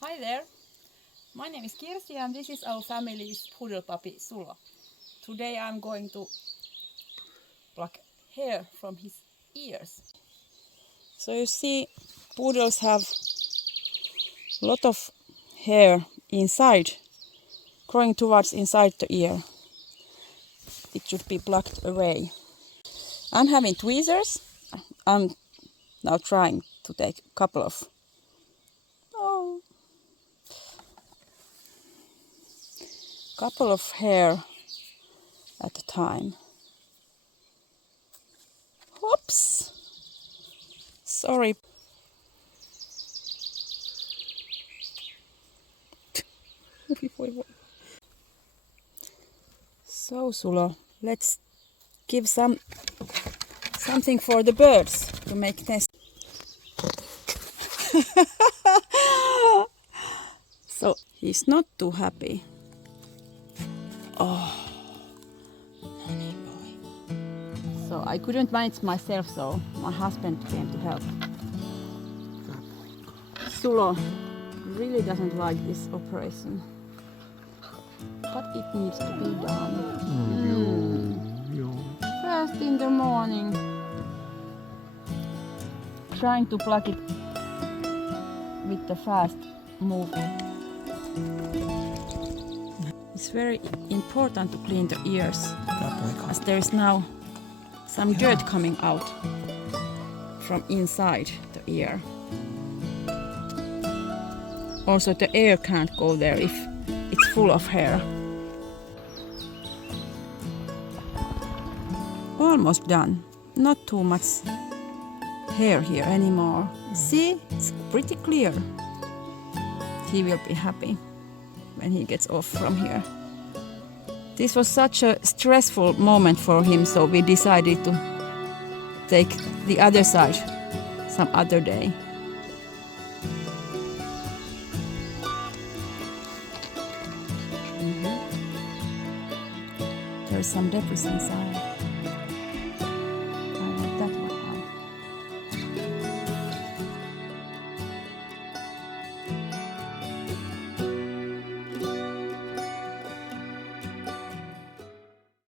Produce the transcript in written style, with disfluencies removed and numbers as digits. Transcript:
Hi there, my name is Kirsi and this is our family's poodle puppy Sulo. Today I'm going to pluck hair from his ears. So you see, poodles have a lot of hair inside, growing towards inside the ear. It should be plucked away. I'm having tweezers. I'm now trying to take a couple of hair at a time. Oops! Sorry. So Sulo, let's give something for the birds to make nest. So he's not too happy. Oh, honey boy. So I couldn't manage myself, so my husband came to help. Sulo really doesn't like this operation, but it needs to be done. First in the morning, trying to pluck it with the fast movement. It's very important to clean the ears, as there is now some dirt coming out from inside the ear. Also the air can't go there if it's full of hair. Almost done. Not too much hair here anymore. See, it's pretty clear. He will be happy when he gets off from here. This was such a stressful moment for him, so we decided to take the other side some other day. There's some debris inside.